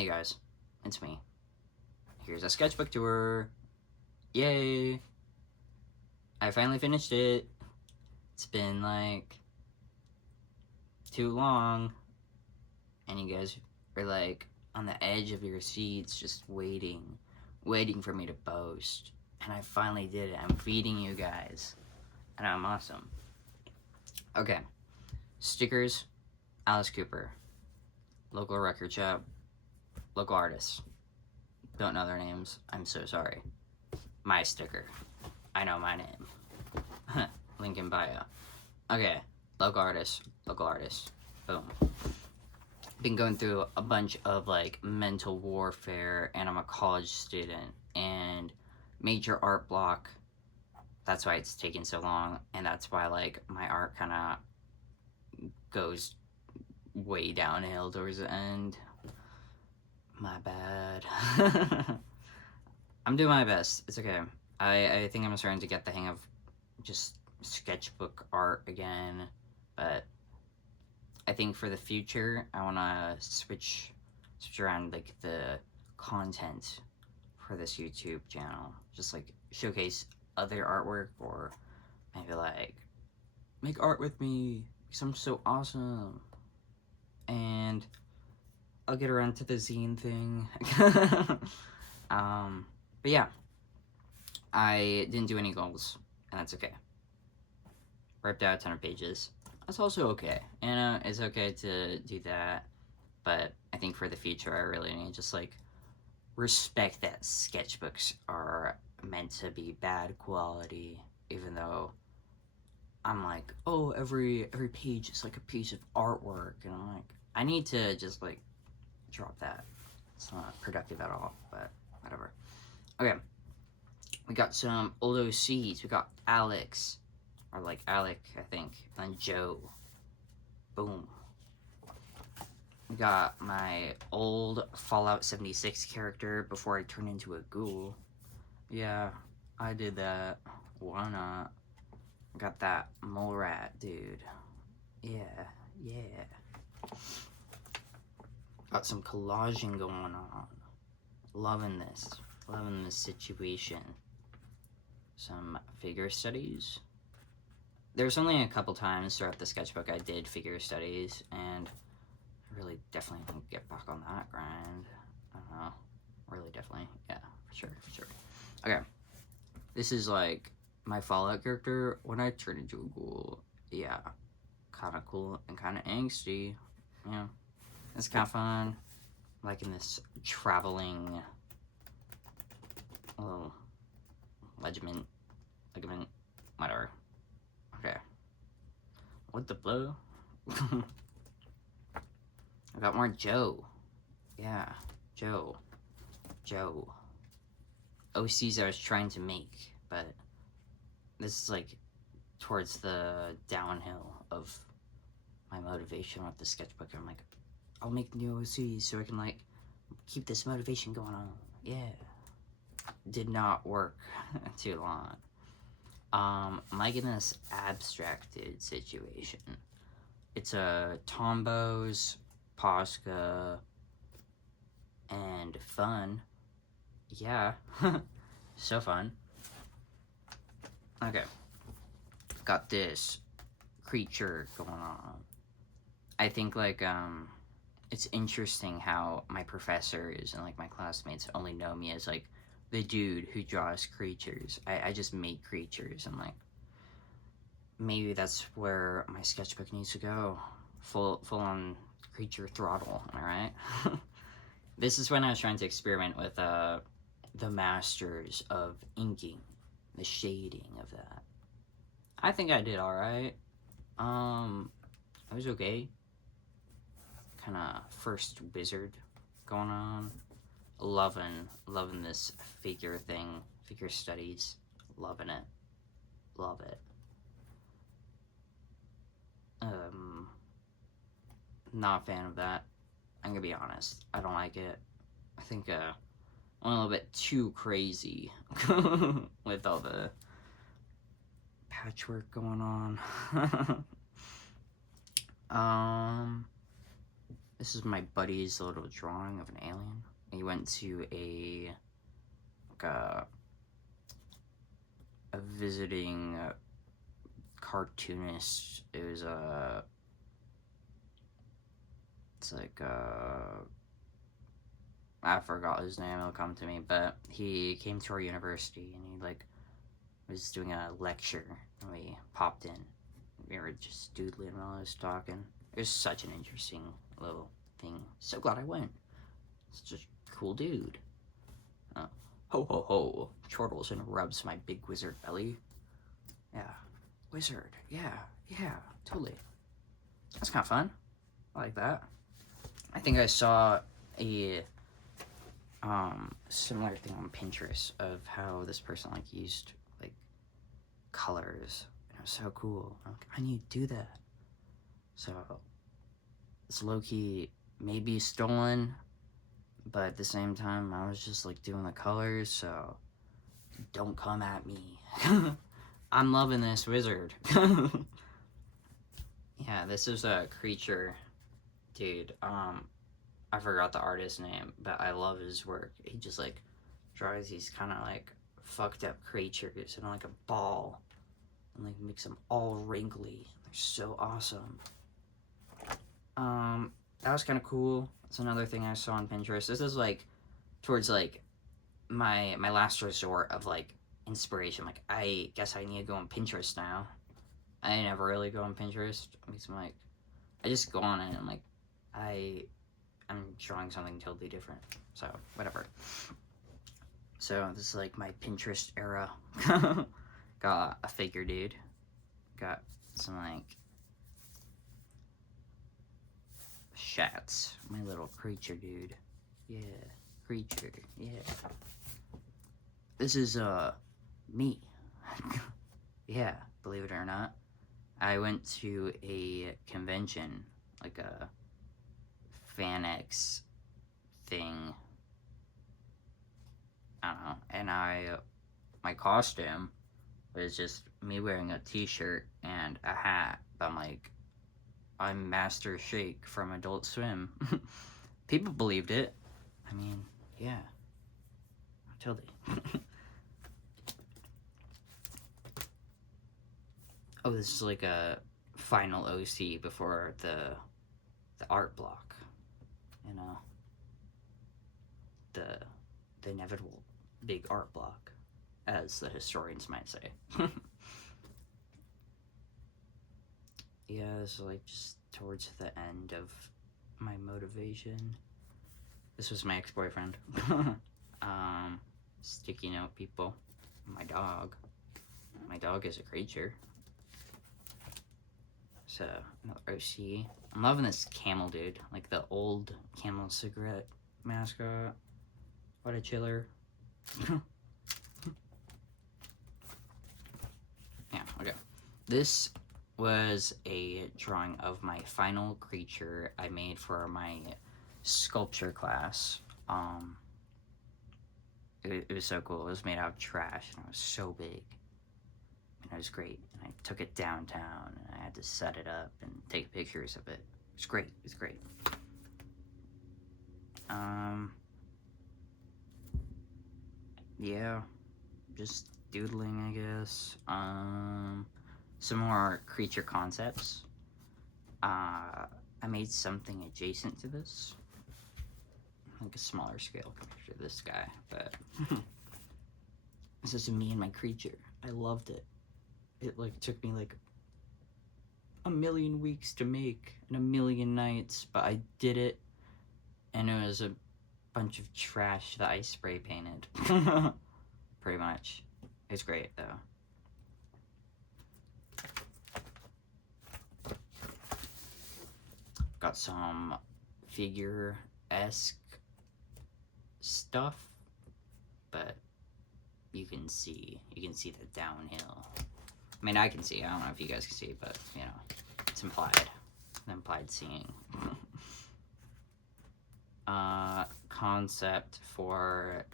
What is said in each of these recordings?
Hey guys, it's me. Here's a sketchbook tour. Yay! I finally finished it. It's been like too long, and you guys are like on the edge of your seats just waiting for me to post. And I finally did it. I'm feeding you guys, and I'm awesome. Okay, stickers, Alice Cooper, local record shop, local artists. Don't know their names. I'm so sorry. My sticker. I know my name. Link in bio. Okay, local artist. Boom. Been going through a bunch of like mental warfare, and I'm a college student, and major art block. That's why it's taking so long, and that's why like my art kind of goes way downhill towards the end. My bad. I'm doing my best. It's okay. I think I'm starting to get the hang of just sketchbook art again, but I think for the future I want to switch around like the content for this YouTube channel, just like showcase other artwork, or maybe like make art with me because I'm so awesome. And I'll get around to the zine thing. But yeah, I didn't do any goals, and that's okay. Ripped out a ton of pages. That's also okay. And it's okay to do that, but I think for the future, I really need to just like respect that sketchbooks are meant to be bad quality, even though I'm like, oh, every page is like a piece of artwork, and I'm like, I need to just like drop that. It's not productive at all, but whatever. Okay, we got some old OCs. We got Alex, or like Alec, I think, and then Joe. Boom. We got my old Fallout 76 character before I turned into a ghoul. Yeah, I did that. Why not? Got that mole rat, dude. Yeah. Got some collaging going on. Loving this situation. Some figure studies. There's only a couple times throughout the sketchbook I did figure studies, and I really definitely want to get back on that grind. I don't know. Really definitely. Yeah, for sure. Okay. This is like my Fallout character when I turn into a ghoul. Yeah. Kind of cool and kind of angsty. Yeah. It's kind of fun. Liking this traveling little ligament, whatever. Okay. What the blow? I got more Joe. Yeah, Joe. OCs I was trying to make, but this is like towards the downhill of my motivation with the sketchbook. I'm like, I'll make new OCs so I can like keep this motivation going on. Yeah. Did not work too long. I'm liking this abstracted situation. It's a Tombows, Posca, and fun. Yeah, so fun. Okay, got this creature going on. I think like it's interesting how my professors and like my classmates only know me as like the dude who draws creatures. I just make creatures, and like maybe that's where my sketchbook needs to go. Full on creature throttle, am I right? This is when I was trying to experiment with the masters of inking, the shading of that. I think I did alright. It was okay. Kinda first wizard going on. Loving this figure thing, figure studies. Loving it. Love it. Not a fan of that. I'm gonna be honest. I don't like it. I think I'm a little bit too crazy with all the patchwork going on. This is my buddy's little drawing of an alien. He went to a visiting cartoonist. It was it's like I forgot his name. It'll come to me. But he came to our university and he like was doing a lecture and we popped in. We were just doodling while I was talking. It was such an interesting little thing. So glad I went. Such a cool dude. Ho ho ho. Chortles and rubs my big wizard belly. Yeah. Wizard. Yeah. Yeah. Totally. That's kind of fun. I like that. I think I saw a similar thing on Pinterest of how this person like used like colors. And it was so cool. I'm like, I need to do that. So it's low-key maybe stolen, but at the same time I was just like doing the colors, so don't come at me. I'm loving this wizard. Yeah, this is a creature, dude. I forgot the artist's name, but I love his work. He just like draws these kind of like fucked up creatures in like a ball and like makes them all wrinkly. They're so awesome. That was kind of cool. It's another thing I saw on Pinterest. This is like towards like my last resort of like inspiration. Like I guess I need to go on Pinterest now. I never really go on Pinterest because I'm like I just go on it and I'm like I'm drawing something totally different. So whatever. So this is like my Pinterest era. Got a figure dude. Got some like shats. My little creature dude. Yeah. Creature. Yeah. This is me. Yeah, believe it or not. I went to a convention, like a FanX thing. I don't know. And my costume was just me wearing a t-shirt and a hat. But I'm like, I'm Master Shake from Adult Swim. People believed it. I mean, yeah. Totally. Oh, this is like a final OC before the art block. You know? The inevitable big art block, as the historians might say. Yeah, it's like just towards the end of my motivation. This was my ex-boyfriend. Sticky note people. My dog. My dog is a creature. So, another OC. I'm loving this camel dude. Like the old camel cigarette mascot. What a chiller. Yeah, okay. This was a drawing of my final creature I made for my sculpture class. It was so cool. It was made out of trash and it was so big. And it was great. And I took it downtown and I had to set it up and take pictures of it. It was great. It was great. Yeah, just doodling, I guess. Some more creature concepts. I made something adjacent to this, like a smaller scale compared to this guy, but this is me and my creature. I loved it. It like took me like a million weeks to make and a million nights, but I did it, and it was a bunch of trash that I spray painted. Pretty much. It's great though. Got some figure-esque stuff, but you can see the downhill. I mean, I can see. I don't know if you guys can see, but you know, it's implied. Implied seeing. Concept for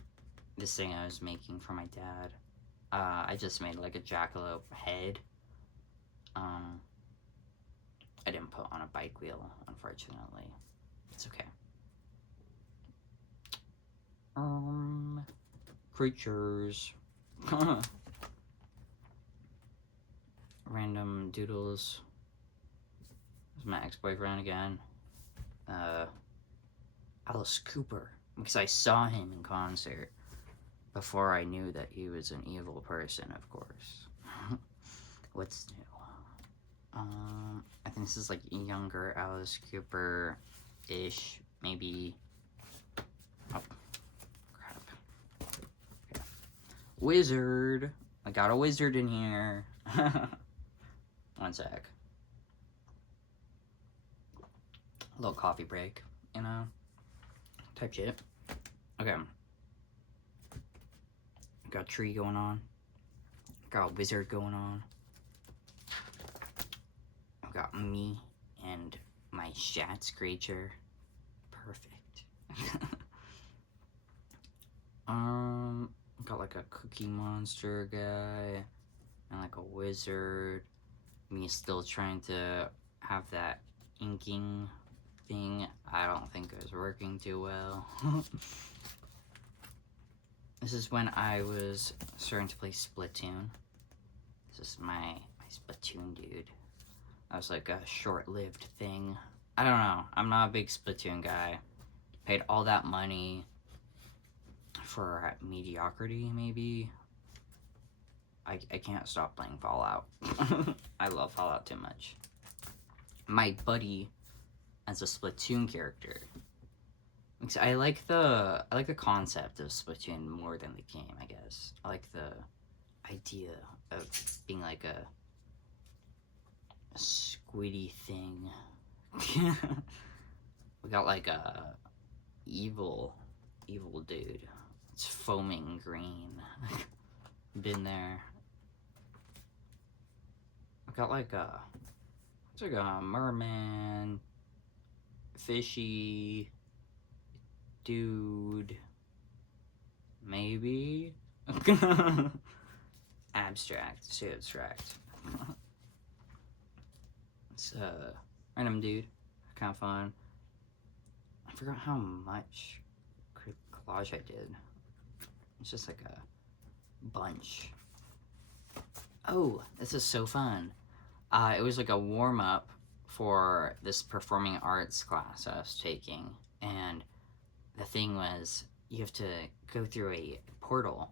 this thing I was making for my dad. I just made like a jackalope head. I didn't put on a bike wheel, unfortunately. It's okay. Creatures. Random doodles. This is my ex-boyfriend again. Alice Cooper. Because I saw him in concert before I knew that he was an evil person, of course. What's new? I think this is like younger Alice Cooper-ish, maybe. Oh, crap. Okay. Wizard. I got a wizard in here. One sec. A little coffee break, you know? Type shit. Okay. Got a tree going on. Got a wizard going on. I've got me and my Shatz creature. Perfect. Got like a cookie monster guy and like a wizard. Me still trying to have that inking thing. I don't think it was working too well. This is when I was starting to play Splatoon. This is my Splatoon dude. That was like a short-lived thing. I don't know. I'm not a big Splatoon guy. Paid all that money for mediocrity, maybe. I can't stop playing Fallout. I love Fallout too much. My buddy as a Splatoon character. Because I like the concept of Splatoon more than the game, I guess. I like the idea of being like a squiddy thing. We got like a evil dude. It's foaming green. Been there. I got like it's like a merman, fishy dude, maybe. Abstract, too abstract. It's a random dude, kind of fun. I forgot how much collage I did. It's just like a bunch. Oh, this is so fun. It was like a warm-up for this performing arts class I was taking, and the thing was you have to go through a portal,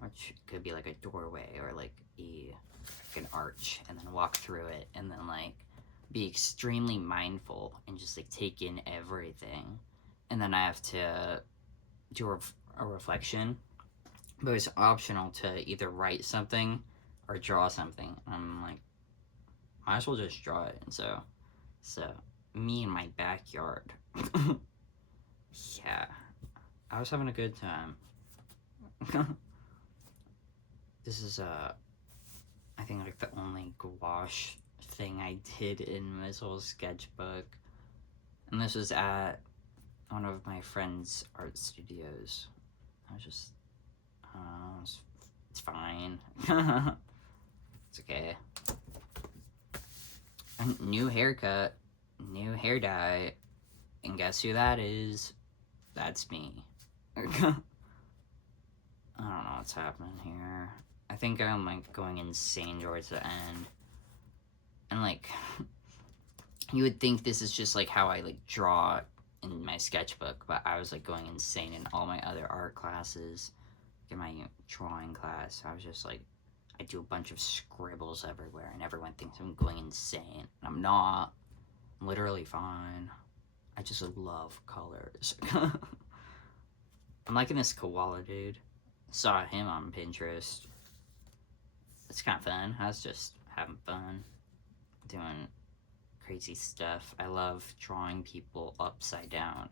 which could be like a doorway or like an arch, and then walk through it, and then like be extremely mindful and just like take in everything. And then I have to do a reflection, but it's optional to either write something or draw something. I'm like, might as well just draw it. And so me in my backyard. Yeah, I was having a good time. This is I think like the only gouache thing I did in this whole sketchbook, and this was at one of my friend's art studios. I was just, it's fine. It's okay. And new haircut, new hair dye, and guess who that is? That's me. I don't know what's happening here. I think I'm like going insane towards the end. And like, you would think this is just like how I like draw in my sketchbook, but I was like going insane in all my other art classes. In my drawing class, I was just like, I do a bunch of scribbles everywhere, and everyone thinks I'm going insane. And I'm not. I'm literally fine. I just love colors. I'm liking this koala dude. Saw him on Pinterest. It's kind of fun. I was just having fun, doing crazy stuff. I love drawing people upside down.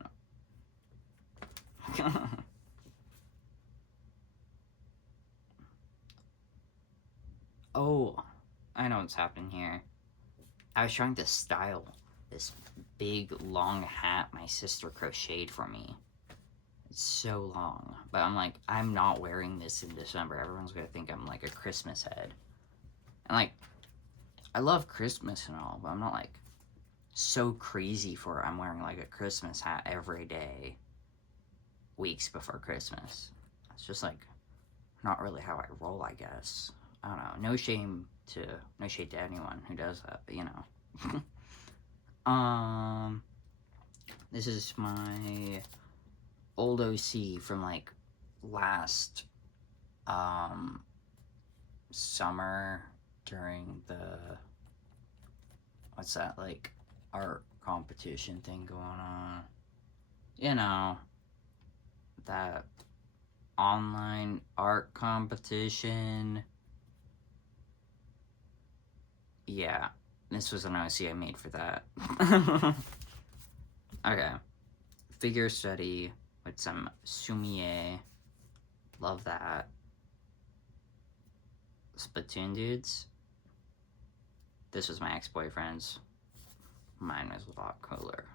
Oh, I know what's happening here. I was trying to style this big long hat my sister crocheted for me. It's so long, but I'm like, I'm not wearing this in December. Everyone's gonna think I'm like a Christmas head. And like, I love Christmas and all, but I'm not like so crazy for I'm wearing like a Christmas hat every day weeks before Christmas. It's just like not really how I roll, I guess. I don't know. No shade to anyone who does that, but you know. This is my old OC from like last summer during the what's that, like art competition thing going on. You know, that online art competition. Yeah, this was an OC I made for that. Okay. Figure study with some Sumier. Love that. Splatoon dudes. This was my ex-boyfriend's. Mine was a lot cooler.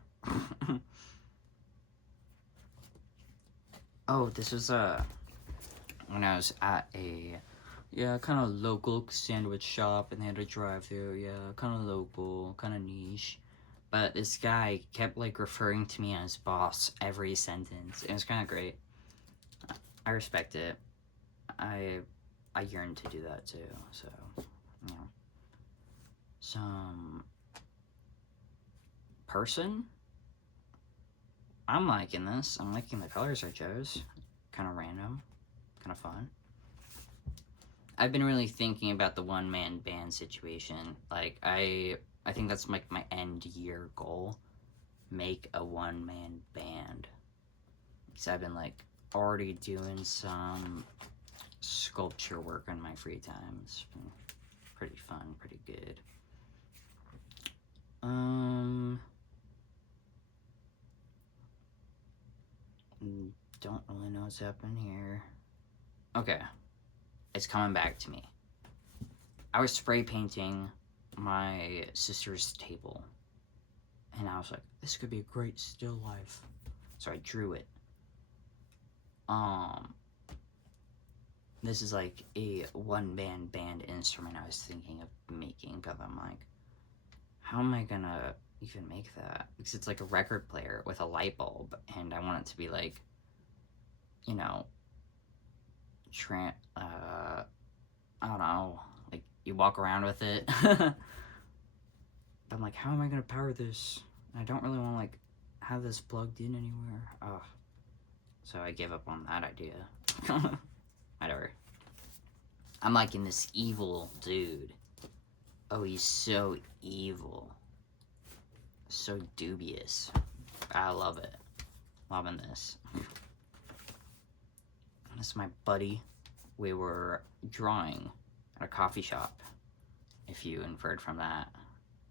Oh, this was when I was at a kind of local sandwich shop and they had a drive-thru. Yeah, kind of local, kind of niche. But this guy kept like referring to me as boss every sentence. It was kind of great. I respect it. I yearn to do that too. So, you know, some person. I'm liking this. I'm liking the colors I chose. Kind of random, kind of fun. I've been really thinking about the one-man band situation. Like, I think that's like my end-year goal. Make a one-man band. Because I've been, like, already doing some sculpture work in my free time. It's been pretty fun, pretty good. Don't really know what's happening here. Okay. It's coming back to me. I was spray painting my sister's table. And I was like, this could be a great still life. So I drew it. This is like a one-man band instrument I was thinking of making, but I'm like, how am I gonna even make that? Because it's like a record player with a light bulb, and I want it to be like, you know, I don't know, like you walk around with it. But I'm like, how am I gonna power this? I don't really want to like have this plugged in anywhere. Ugh. So I gave up on that idea. Whatever. I'm liking this evil dude. Oh, he's so evil. So dubious. I love it. Loving this. This is my buddy. We were drawing at a coffee shop. If you inferred from that,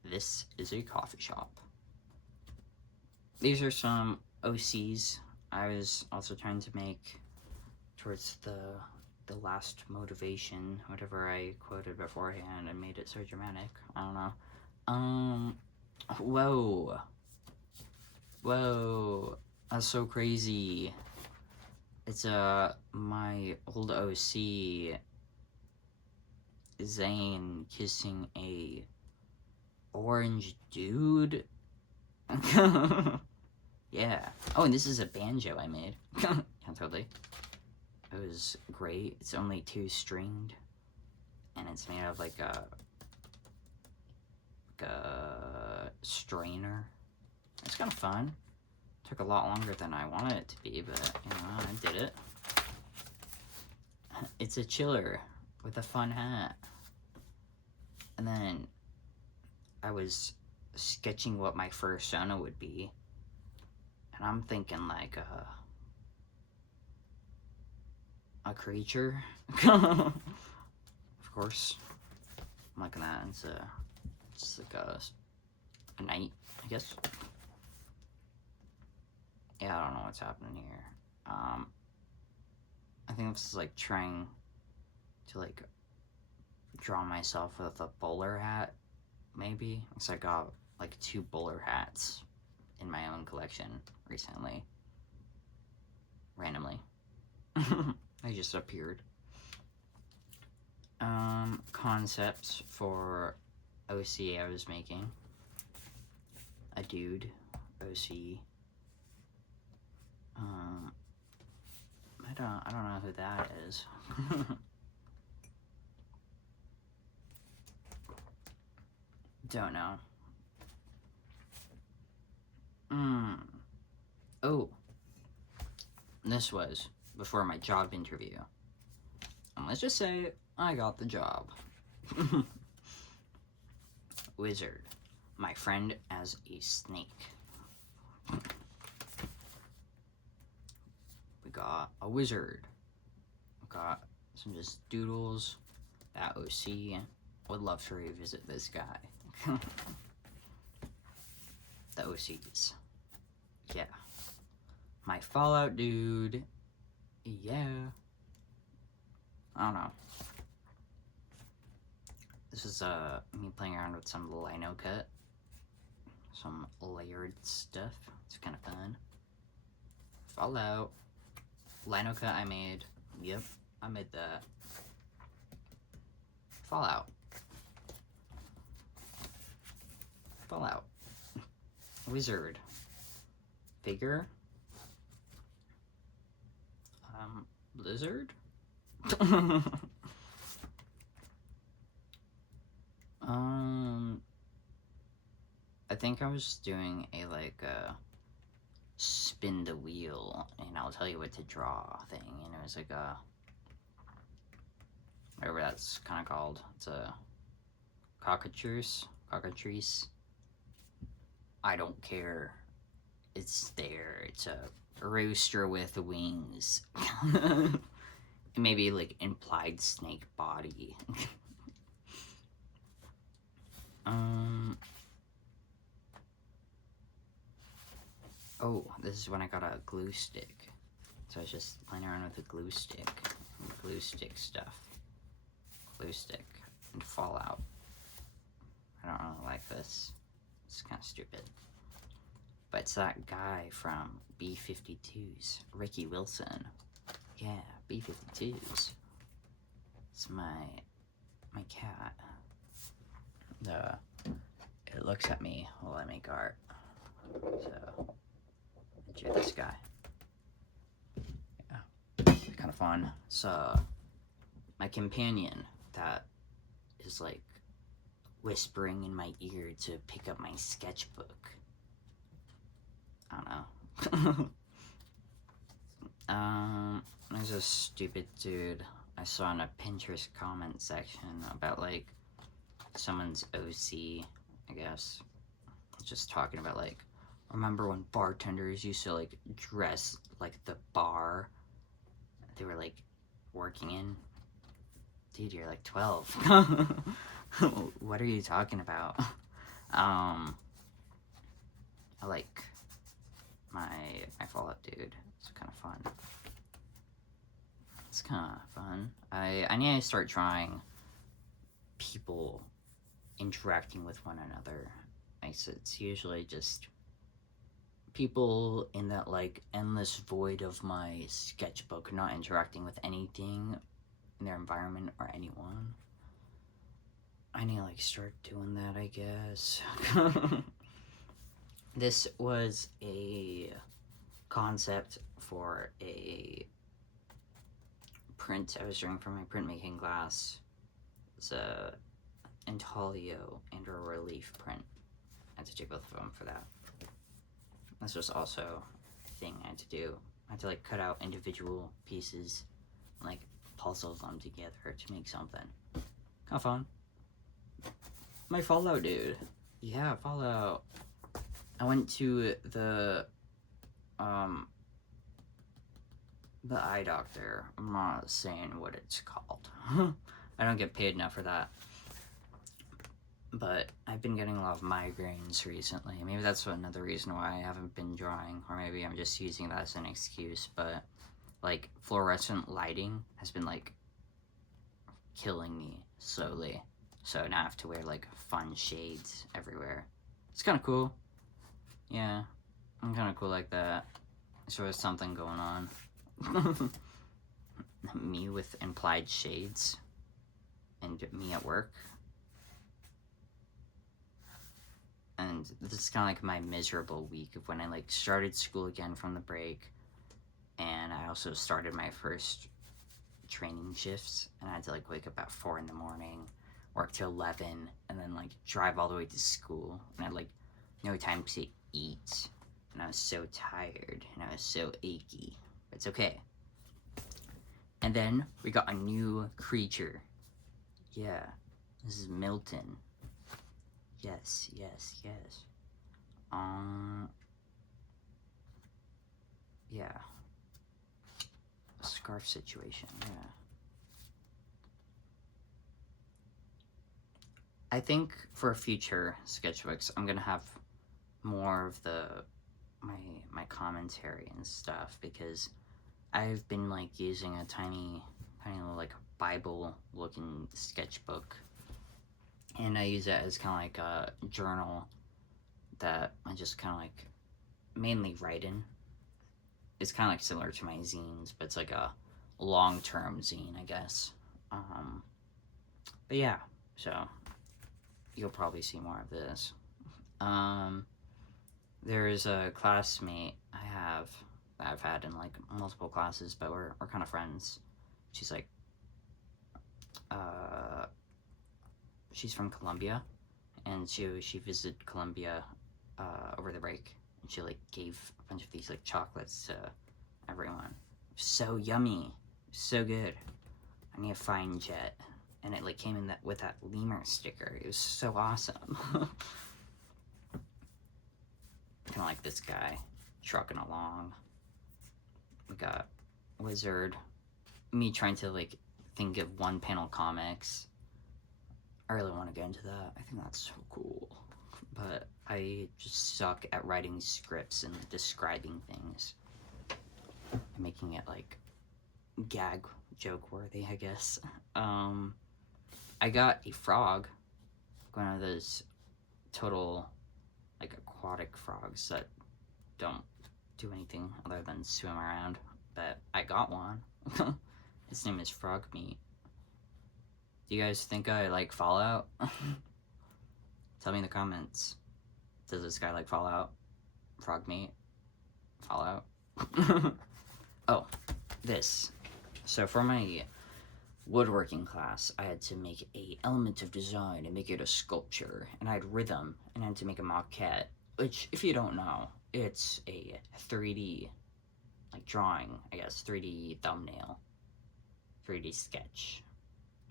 this is a coffee shop. These are some OCs I was also trying to make towards the last motivation, whatever I quoted beforehand and made it so dramatic. I don't know. Whoa. That's so crazy. It's my old OC Zane kissing a orange dude. Yeah. Oh, and this is a banjo I made. Yeah, totally. It was great. It's only 2-stringed, and it's made of like a strainer. It's kind of fun. Took a lot longer than I wanted it to be, but you know, I did it. It's a chiller with a fun hat. And then I was sketching what my persona would be, and I'm thinking like a creature. Of course. I'm liking that. It's like a knight, I guess. Yeah, I don't know what's happening here. I think this is like trying to like draw myself with a bowler hat, maybe. Because I got like 2 bowler hats in my own collection recently. Randomly. They just appeared. Concepts for OC I was making. a dude, OC. I don't know who that is. Don't know. Oh, this was before my job interview. And let's just say I got the job. Wizard. My friend as a snake. We got a wizard. We got some just doodles. That OC. Would love to revisit this guy. The OCs. Yeah. My Fallout dude. Yeah. I don't know. This is me playing around with some lino cut. Some layered stuff. It's kind of fun. Fallout. Lino cut I made. Yep, I made that. Fallout. Fallout. Wizard. Figure. Blizzard? I think I was doing a spin the wheel and I'll tell you what to draw thing, and it was like a whatever that's kind of called. It's a cockatrice. I don't care. It's there. It's a rooster with wings. Maybe like implied snake body. Oh, this is when I got a glue stick. So I was just playing around with a glue stick. Glue stick stuff. Glue stick and Fallout. I don't really like this. It's kind of stupid. But it's that guy from B-52s. Ricky Wilson. Yeah, B-52s. It's my cat. It looks at me while I make art. So, enjoy this guy. Yeah, kind of fun. So, my companion that is like whispering in my ear to pick up my sketchbook. I don't know. There's a stupid dude I saw in a Pinterest comment section about like someone's OC, I guess. Just talking about like, remember when bartenders used to like dress like the bar they were like working in? Dude, you're like 12. What are you talking about? I like my Fallout dude. It's kind of fun. It's kind of fun. I need to start trying people interacting with one another. It's usually just people in that like endless void of my sketchbook, not interacting with anything in their environment or anyone. I need to like start doing that, I guess. This was a concept for a print I was doing for my printmaking class. It's a intaglio and a relief print. I had to do both of them for that. This was also a thing I had to do. I had to like cut out individual pieces and like puzzle them together to make something. Kind of fun. My Fallout dude. Yeah, Fallout. I went to the eye doctor. I'm not saying what it's called. I don't get paid enough for that. But I've been getting a lot of migraines recently. Maybe that's another reason why I haven't been drawing, or maybe I'm just using that as an excuse. But like fluorescent lighting has been like killing me slowly. So now I have to wear like fun shades everywhere. It's kind of cool. Yeah, I'm kind of cool like that. So there's something going on. Me with implied shades and me at work. And this is kind of like my miserable week of when I like started school again from the break, and I also started my first training shifts, and I had to like wake up at 4 in the morning, work till 11, and then like drive all the way to school, and I had like no time to eat, and I was so tired, and I was so achy. But it's okay. And then we got a new creature. Yeah, this is Milton. Yes. Yeah. A scarf situation, yeah. I think for future sketchbooks, I'm gonna have more of my commentary and stuff, because I've been like using a tiny little like Bible looking sketchbook, and I use it as kind of like a journal that I just kind of like mainly write in. It's kind of like similar to my zines, but it's like a long-term zine, I guess. But yeah, so you'll probably see more of this. There's a classmate I've had in like multiple classes, but we're kind of friends. She's like, she's from Colombia, and she visited Colombia over the break, and she like gave a bunch of these like chocolates to everyone. So yummy, so good. I need a fine jet, and it like came in with that lemur sticker. It was so awesome. Kind of like this guy trucking along. We got Wizard. Me trying to like think of one panel comics. I really want to get into that. I think that's so cool. But I just suck at writing scripts and describing things. And making it like gag joke worthy, I guess. I got a frog. One of those total like aquatic frogs that don't do anything other than swim around, but I got one. His name is Frog Meat. Do you guys think I like Fallout? Tell me in the comments. Does this guy like Fallout? Frog Meat? Fallout? Oh, this. So for my woodworking class, I had to make a element of design and make it a sculpture, and I had rhythm, and I had to make a maquette, which, if you don't know, it's a 3D like drawing, I guess, 3D thumbnail, 3D sketch.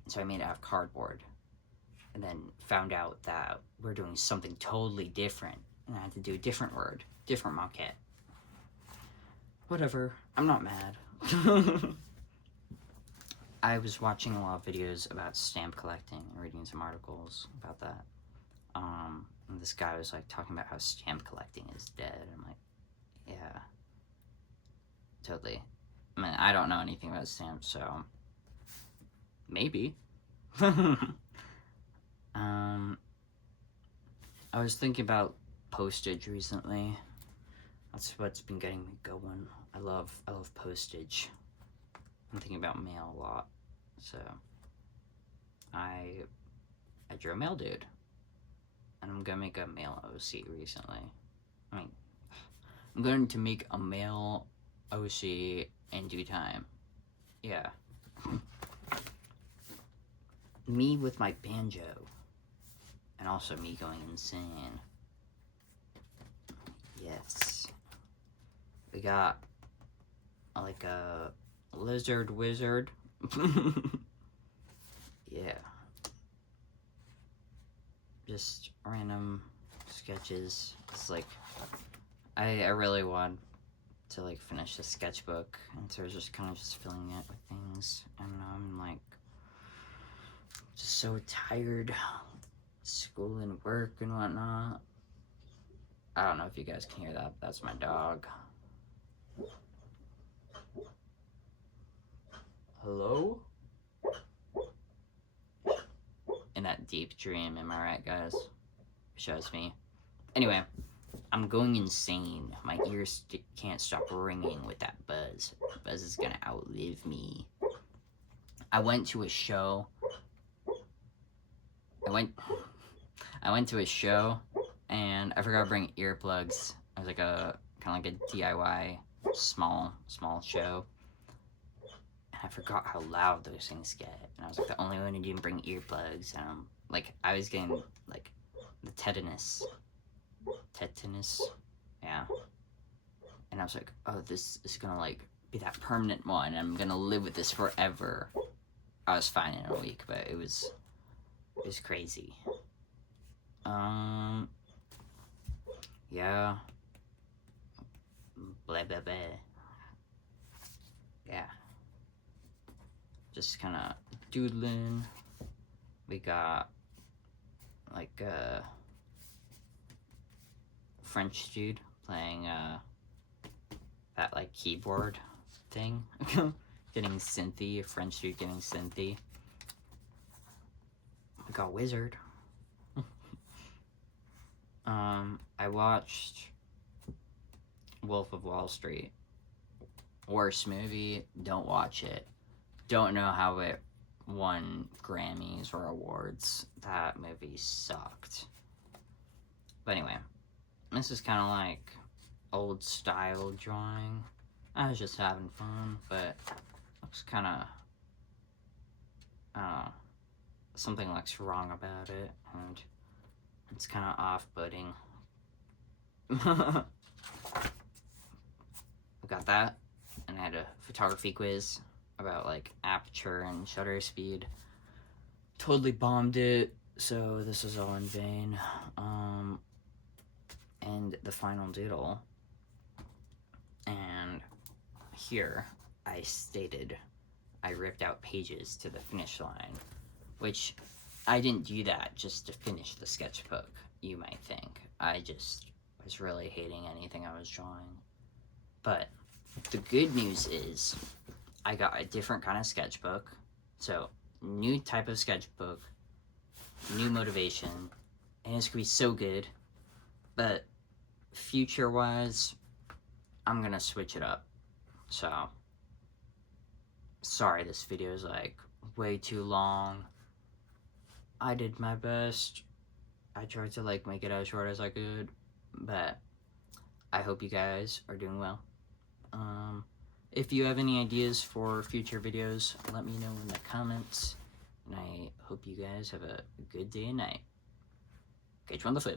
So I made it out of cardboard, and then found out that we're doing something totally different, and I had to do a different word, different maquette. Whatever, I'm not mad. I was watching a lot of videos about stamp collecting and reading some articles about that. And this guy was like talking about how stamp collecting is dead. I'm like, yeah, totally. I mean, I don't know anything about stamps, so maybe. I was thinking about postage recently. That's what's been getting me going. I love postage. I'm thinking about mail a lot, so I drew a mail dude, and I'm gonna make a mail OC recently. I'm going to make a mail OC in due time. Yeah. Me with my banjo, and also me going insane. Yes. We got like a lizard wizard. Yeah. Just random sketches. It's like I really want to like finish the sketchbook, and so I was just kind of just filling it with things, and I'm like just so tired. School and work and whatnot. I don't know if you guys can hear that, but that's my dog. Hello? In that deep dream, am I right, guys? Shows me. Anyway, I'm going insane. My ears can't stop ringing with that buzz. Buzz is gonna outlive me. I went to a show. I went to a show and I forgot to bring earplugs. It was like a kind of like a DIY small show, and I forgot how loud those things get. And I was like the only one who didn't bring earplugs. Like I was getting like the tetanus, yeah. And I was like, oh, this is gonna like be that permanent one. I'm gonna live with this forever. I was fine in a week, but it was crazy. Yeah. Blah blah blah. Yeah. Just kind of doodling. We got like a French dude playing that like keyboard thing. Getting synthy, a French dude getting synthy. We got Wizard. I watched Wolf of Wall Street. Worst movie, don't watch it. Don't know how it won Grammys or awards. That movie sucked. But anyway, this is kind of like old style drawing. I was just having fun, but looks kind of, I don't know, something looks wrong about it, and it's kind of off-putting. I got that, and I had a photography quiz about like aperture and shutter speed. Totally bombed it, so this is all in vain. And the final doodle, and here I stated I ripped out pages to the finish line, which I didn't do that just to finish the sketchbook, you might think. I just was really hating anything I was drawing. But the good news is I got a different kind of sketchbook. So, new type of sketchbook, new motivation, and it's gonna be so good. But future-wise, I'm gonna switch it up. So, sorry this video is like way too long. I did my best. I tried to like make it as short as I could, but I hope you guys are doing well. If you have any ideas for future videos, let me know in the comments, and I hope you guys have a good day and night. Catch you on the flip.